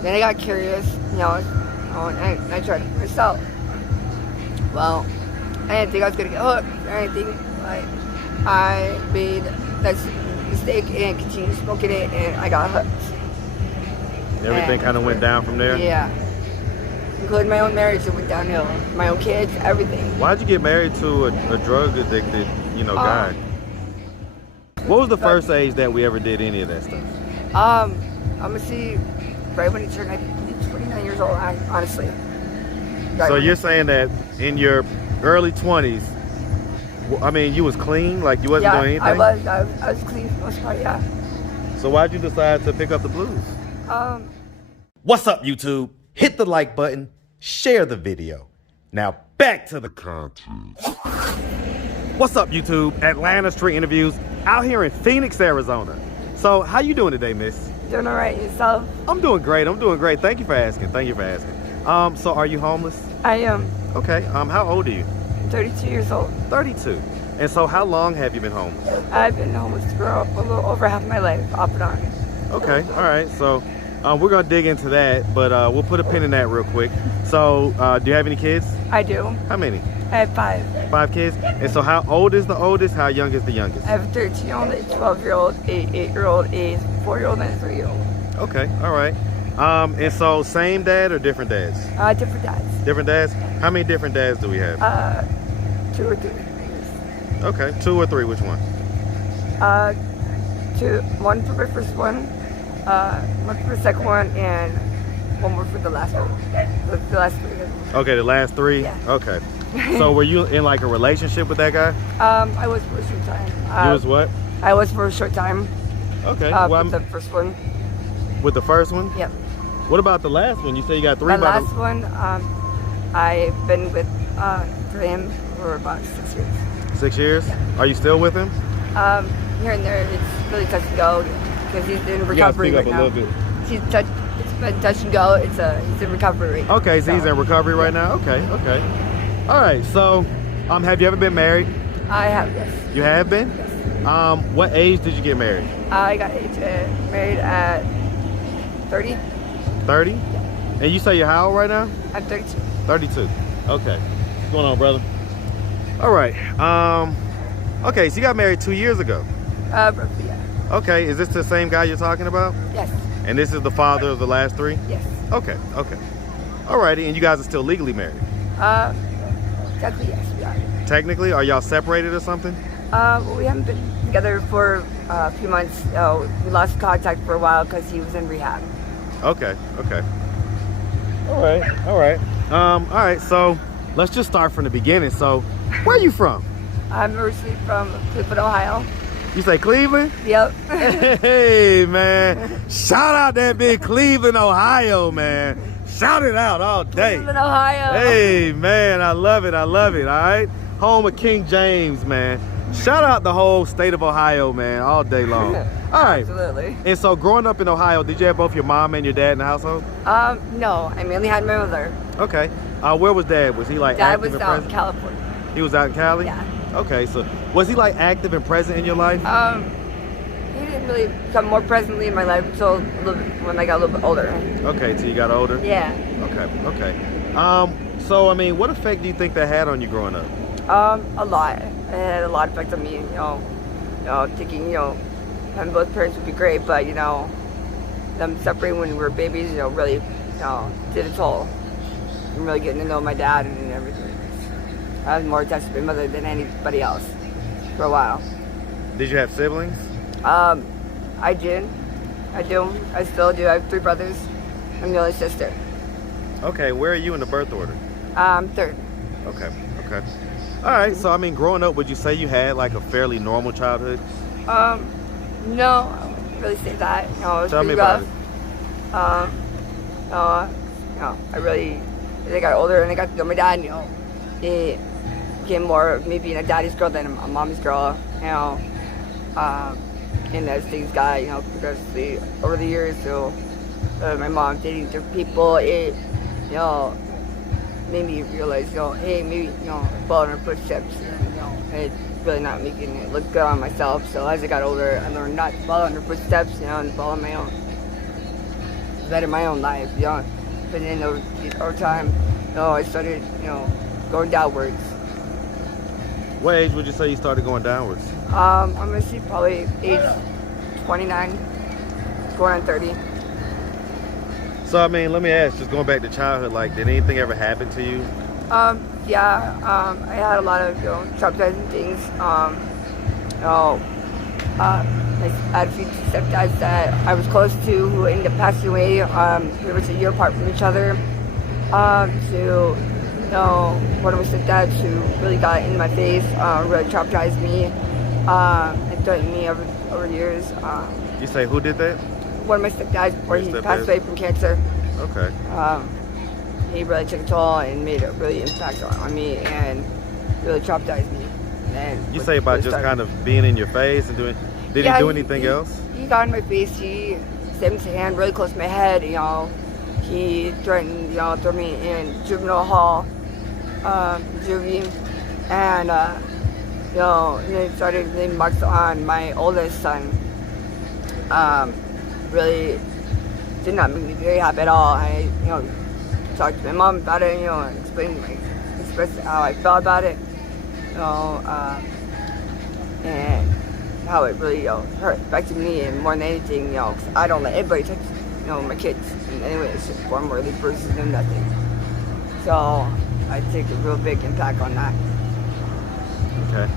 Then I got curious, and I tried it myself. Well, I didn't think I was gonna get hooked or anything, but I made that mistake and continued smoking it, and I got hooked. Everything kind of went down from there? Yeah. Including my own marriage, it went downhill. My own kids, everything. Why'd you get married to a drug addicted, guy? What was the first age that we ever did any of that stuff? I'm gonna see right when he turned, I think, 29 years old, honestly. Right. So you're saying that in your early 20s, I mean, you was clean, like you wasn't doing anything? I was clean for the most part, yeah. So why'd you decide to pick up the blues? What's up, YouTube? Hit the like button, share the video. Now back to the content. What's up, YouTube? Atlanta Street Interviews out here in Phoenix, Arizona. So how you doing today, miss? Doing all right, yourself? I'm doing great. Thank you for asking. So are you homeless? I am. Okay. How old are you? 32 years old. 32. And so how long have you been homeless? I've been homeless for a little over half my life, off and on. Okay. All right. So we're going to dig into that, but we'll put a pin in that real quick. So do you have any kids? I do. How many? I have 5. 5 kids? And so how old is the oldest? How young is the youngest? I have a 13-year-old, a 12-year-old, a 8-year-old, a 4-year-old, and a 3-year-old. Okay. All right. And so same dad or different dads? Different dads. Different dads? How many different dads do we have? 2 or 3. Okay. 2 or 3, which one? 2. 1 for my first one, 1 for the second one, and 1 more for the last one. The last 3. Okay, the last 3? Yeah. Okay. So were you in like a relationship with that guy? I was for a short time. You was what? I was for a short time. Okay. With the first one. With the first one? Yep. What about the last one? You say you got 3. My last one, I've been with for him for about 6 years. 6 years? Yeah. Are you still with him? Here and there, it's really touch and go because he's in recovery You gotta speak right up now. a little bit. It's been touch and go. He's in recovery. Okay, so he's in recovery right now. Okay. All right. So, have you ever been married? I have, yes. You have been? Yes. What age did you get married? I got married at 30. 30? Yeah. And you say you're how old right now? I'm 32. 32. Okay. What's going on, brother? All right. Okay, so you got married 2 years ago. Roughly, yeah. Okay, is this the same guy you're talking about? Yes. And this is the father of the last 3? Yes. Okay. Alrighty, and you guys are still legally married? Technically, yes, we are. Technically? Are y'all separated or something? Well, we haven't been together for a few months. We lost contact for a while because he was in rehab. Okay. All right, so let's just start from the beginning. So, where are you from? I'm originally from Cleveland, Ohio. You say Cleveland? Yep. Hey, man. Shout out that big Cleveland, Ohio, man. Shout it out all day. Cleveland, Ohio. Hey, man, I love it, all right? Home of King James, man. Shout out the whole state of Ohio, man, all day long. All right. Absolutely. And so growing up in Ohio, did you have both your mom and your dad in the household? No, I mainly had my mother. Okay. Where was dad? Was he like Dad active was and out in present? California. He was out in Cali? Yeah. Okay, so was he like active and present in your life? He didn't really become more presently in my life until when I got a little bit older. Okay, till you got older? Yeah. Okay. So, I mean, what effect do you think that had on you growing up? A lot. It had a lot of effect on me, thinking, having both parents would be great, but, them separating when we were babies, really, did a toll. I'm really getting to know my dad and everything. I was more attached to my mother than anybody else for a while. Did you have siblings? I did. I do. I still do. I have 3 brothers. I'm the only sister. Okay, where are you in the birth order? 3rd. Okay. All right, so I mean, growing up, would you say you had like a fairly normal childhood? No, I wouldn't really say that. It was Tell pretty me rough. about it. As I got older and I got to know my dad, it became more of me being a daddy's girl than a mommy's girl, and as things got, progressively over the years, so my mom dating different people, it, made me realize, hey, maybe, following her footsteps, and, it's really not making it look good on myself. So as I got older, I learned not to follow in her footsteps, and follow my own. better my own life, you know. But then over time, you know, I started, you know, going downwards. What age would you say you started going downwards? I'm gonna see probably age 29, going on 30. So I mean, let me ask, just going back to childhood, like, did anything ever happen to you? Yeah, I had a lot of, you know, traumatizing things. You know, I had a few stepdads that I was close to who ended up passing away. We were a year apart from each other. To, you know, one of my stepdads who really got in my face, really traumatized me, and threatened me over years. You say who did that? One of my stepdads before he passed away from cancer. Okay. He really took a toll and made a really impact on me and really traumatized me. And You say about just kind of being in your face and doing, did he do anything else? He got in my face, he stabbed his hand really close to my head, you know. He threatened, you know, throw me in juvenile hall, juvie, and, you know, and then started leaving marks on my oldest son. Really did not make me very happy at all. I, you know, talked to my mom about it, you know, and expressed how I felt about it, you know, and how it really, you know, affected me and more than anything, you know, 'cause I don't let anybody touch, you know, my kids in any way, shape, form, or the bruises and nothing. So I take a real big impact on that. Okay.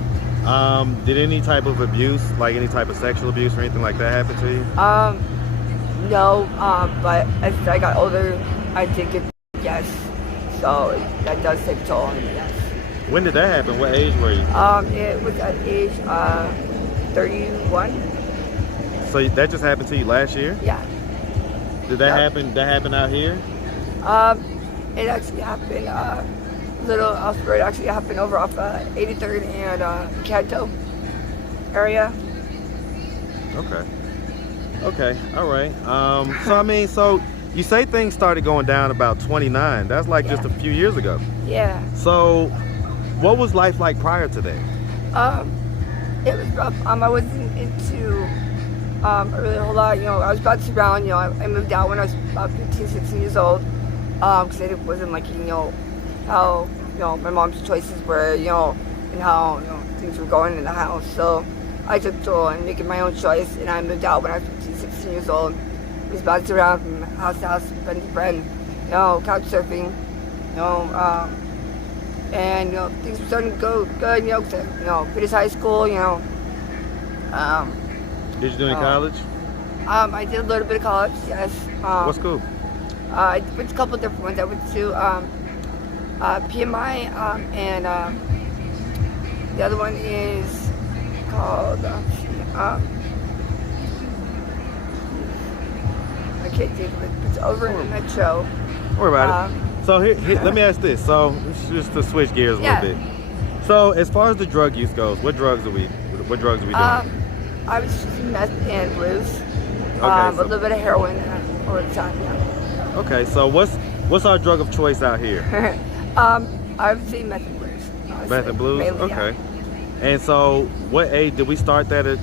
Did any type of abuse, like any type of sexual abuse or anything like that happen to you? No, but as I got older, I think it, yes. So that does take a toll on me, yes. When did that happen? What age were you? It was at age 31. So that just happened to you last year? Yeah. Did that happen? That happened out here? It actually happened little elsewhere. It actually happened over off 83rd and Canto area. Okay. Okay. All right. So I mean, so you say things started going down about 29. That's like just a few years ago. Yeah. So, what was life like prior to that? It was rough. I wasn't into really a whole lot. You know, I was bouncing around. You know, I moved out when I was about 15, 16 years old. Because it wasn't like, you know, how, you know, my mom's choices were, you know, and how, you know, things were going in the house. So I took a toll and making my own choice, and I moved out when I was 15, 16 years old. I was bouncing around from house to house, friend to friend, you know, couch surfing, you know, and, you know, things were starting to go good, you know, 'cause I, you know, finished high school, you know. Did you do any college? I did a little bit of college, yes. What school? I went to a couple of different ones. I went to PMI, and the other one is called, I can't think of it. It's over in the metro. Don't worry about it. So here, let me ask this. So just to switch gears a little bit. So as far as the drug use goes, what drugs are we doing? I was using meth and blues. Okay, a little bit of heroin over the time, yeah. Okay, so what's our drug of choice out here? I would say meth and blues. Honestly. Meth and blues? Mainly, Okay. Yeah. And so what age did we start that at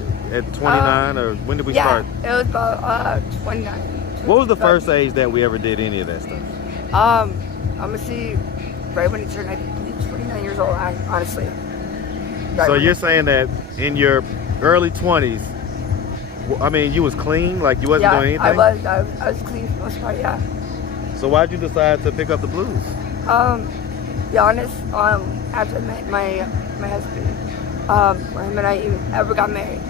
29 or when did we start? It was about 29. What was the first age that we ever did any of that stuff? I'm gonna see right when he turned 29 years old, honestly. Right So when you're saying that in your early 20s, I mean, you was clean, like you wasn't doing anything? I was clean for the most part, yeah. So why'd you decide to pick up the blues? Be honest, after I met my husband, when him and I even ever got married,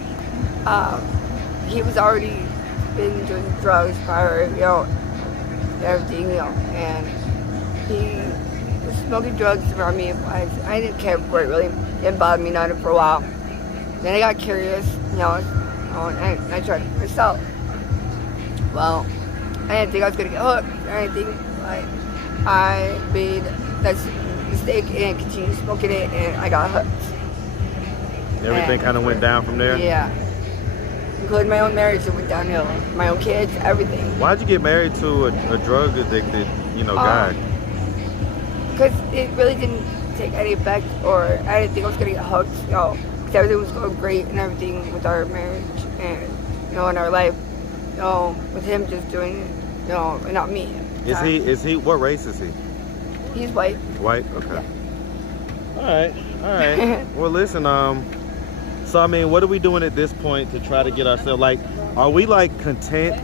he was already been doing drugs prior, you know, everything, you know, and he was smoking drugs around me. I didn't care for it really. It didn't bother me none for a while. Then I got curious, you know, and I tried it myself. Well, I didn't think I was gonna get hooked or anything, but I made that mistake and continued smoking it, and I got hooked. Everything kind of went down from there? Yeah. Including my own marriage, it went downhill. My own kids, everything. Why'd you get married to a drug addicted, you know, guy? Because it really didn't take any effect, or I didn't think I was gonna get hooked, you know, because everything was going great and everything with our marriage and, you know, in our life, you know, with him just doing, you and not me. Is he, what race is he? He's white. White? Okay. Yeah. All right. Well, listen, so I mean, what are we doing at this point to try to get ourselves, like, are we like content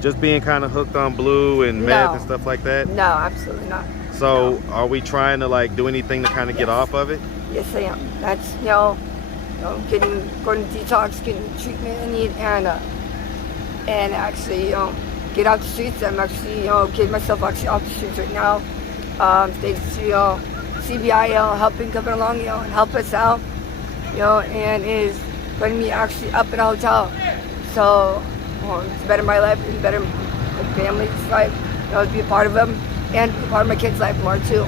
just being kind of hooked on blue and meth and stuff like that? No, absolutely not. So are we trying to like do anything to kind of get off of it? Yes, I am. That's, going to detox, getting the treatment I need, and actually, get out the streets. I'm actually, getting myself actually off the streets right now. Thanks to, CBI, helping coming along, and help us out, and is putting me actually up in a hotel. So, it's better my life and better my family's life, to be a part of them and be a part of my kids' life more too.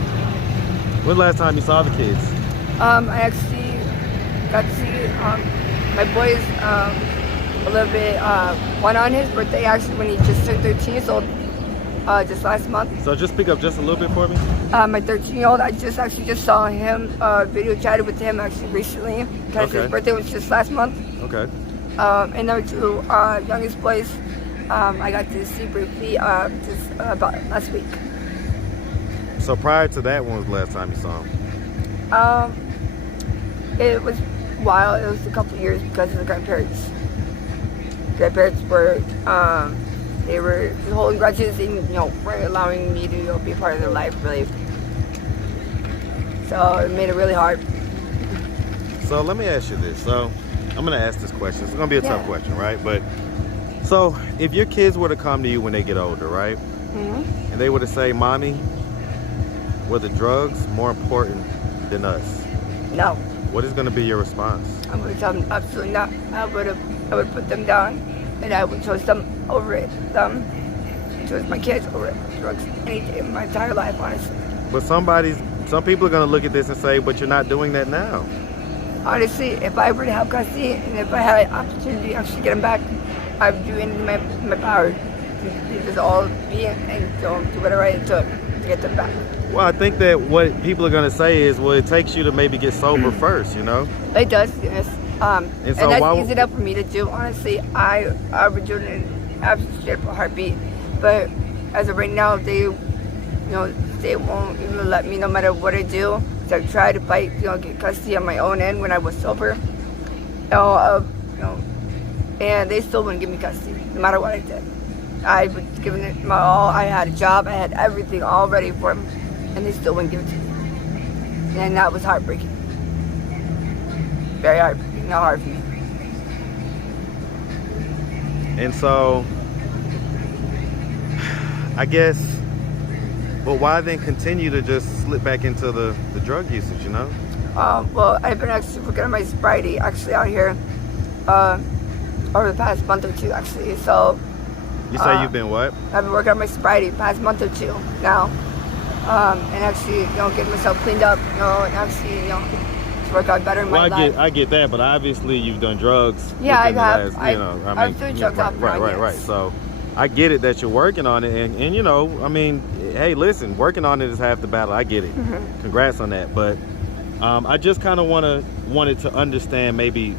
When last time you saw the kids? I actually got to see my boys a little bit, one on his birthday actually when he just turned 13 years old, just last month. So just pick up just a little bit for me. My 13-year-old, I just saw him, video chatted with him actually recently because his birthday was just last month. Okay. And number two, youngest boys, I got to see briefly just about last week. So prior to that, when was the last time you saw him? It was a while. It was a couple of years because of the grandparents. Grandparents were, they were holding grudges and, weren't allowing me to, be a part of their life, really. So it made it really hard. So let me ask you this. So I'm going to ask this question. It's going to be a tough question, right? But so if your kids were to come to you when they get older, right? Mm-hmm. And they were to say, Mommy, were the drugs more important than us? No. What is going to be your response? I would tell them absolutely not. I would put them down, and I would choose them over it. Choose my kids over it. Drugs any day of my entire life, honestly. But some people are going to look at this and say, but you're not doing that now. Honestly, if I were to have custody and if I had an opportunity to actually get them back, I would do anything in my power to just all be and do whatever I took to get them back. Well, I think that what people are going to say is, well, it takes you to maybe get sober first, It does, yes. And so that's easy enough for me to do. Honestly, I would do it in absolute straight up a heartbeat. But as of right now, they won't even let me no matter what I do. So I tried to fight, get custody on my own end when I was sober. And they still wouldn't give me custody, no matter what I did. I was giving it my all. I had a job, I had everything all ready for them, and they still wouldn't give it to me. And that was heartbreaking. Very heartbreaking, not hard for me. And so, I guess, but why then continue to just slip back into the drug usage, Well, I've been actually working on my sobriety actually out here over the past month or two actually. So you say you've been what? I've been working on my sobriety the past month or two now, and actually getting myself cleaned up, and actually to work out better in my life. I get that, but obviously you've done drugs. Yeah, I have. I've done drugs off and on, right. So I get it that you're working on it, and hey, listen, working on it is half the battle. I get it. Mm-hmm. Congrats on that, but I just kind of wanted to understand maybe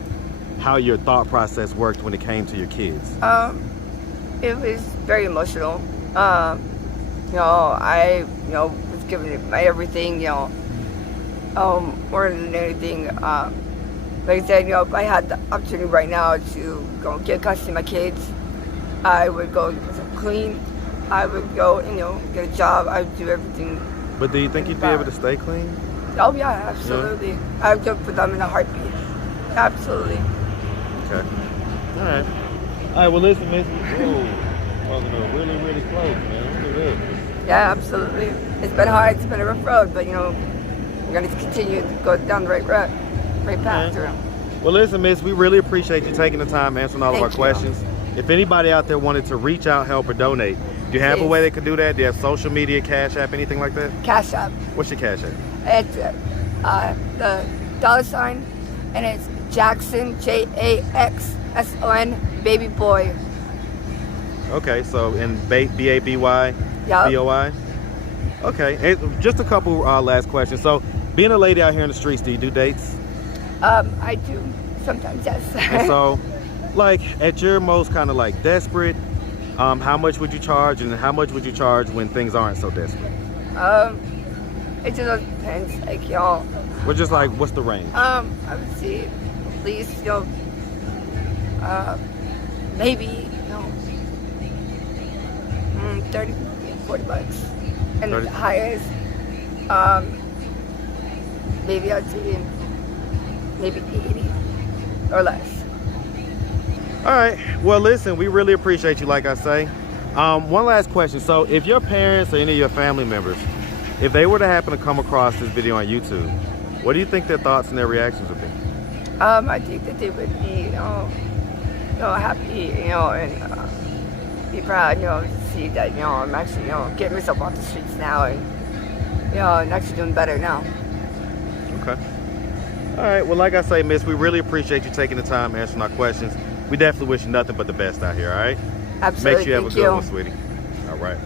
how your thought process worked when it came to your kids. It was very emotional. I was giving it my everything. More than anything. Like I said, if I had the opportunity right now to go get custody of my kids, I would go get myself clean. I would go and get a job. I would do everything. But do you think you'd be able to stay clean? Oh yeah, absolutely. Yeah. I would jump for them in a heartbeat. Absolutely. Okay. All right. All right. Well, listen, Miss. Really, really close, man. Look at this. Yeah, absolutely. It's been hard. It's been a rough road, but we're going to continue to go down the right path. Well, listen, Miss, we really appreciate you taking the time answering all of our questions. If anybody out there wanted to reach out, help, or donate, do you have a way they could do that? Do you have social media, Cash App, anything like that? Cash App. What's your Cash App? It's the $, and it's Jackson, Jaxson, baby boy. Okay, so in B-A-B-Y, yep. B-O-I? Okay, and just a couple last questions. So, being a lady out here in the streets, do you do dates? I do, sometimes, yes. And so, like, at your most kind of like desperate, How much would you charge, and how much would you charge when things aren't so desperate? It just depends, like, you know. We're just like, what's the range? I would say at least, you know, maybe, you know, 30, 40 bucks. And 30? the highest, maybe I'd say maybe 80 or less. All right. Well, listen, we really appreciate you, like I say. One last question. So if your parents or any of your family members, if they were to happen to come across this video on YouTube, what do you think their thoughts and their reactions would be? I think that they would be, you know, happy, you know, and be proud, you know, to see that, you know, I'm actually, you know, getting myself off the streets now, and, you know, and actually doing better now. Okay. All right. Well, like I say, miss, we really appreciate you taking the time answering our questions. We definitely wish you nothing but the best out here, all right? Absolutely. Make sure you have a Thank good you. one, sweetie. All right.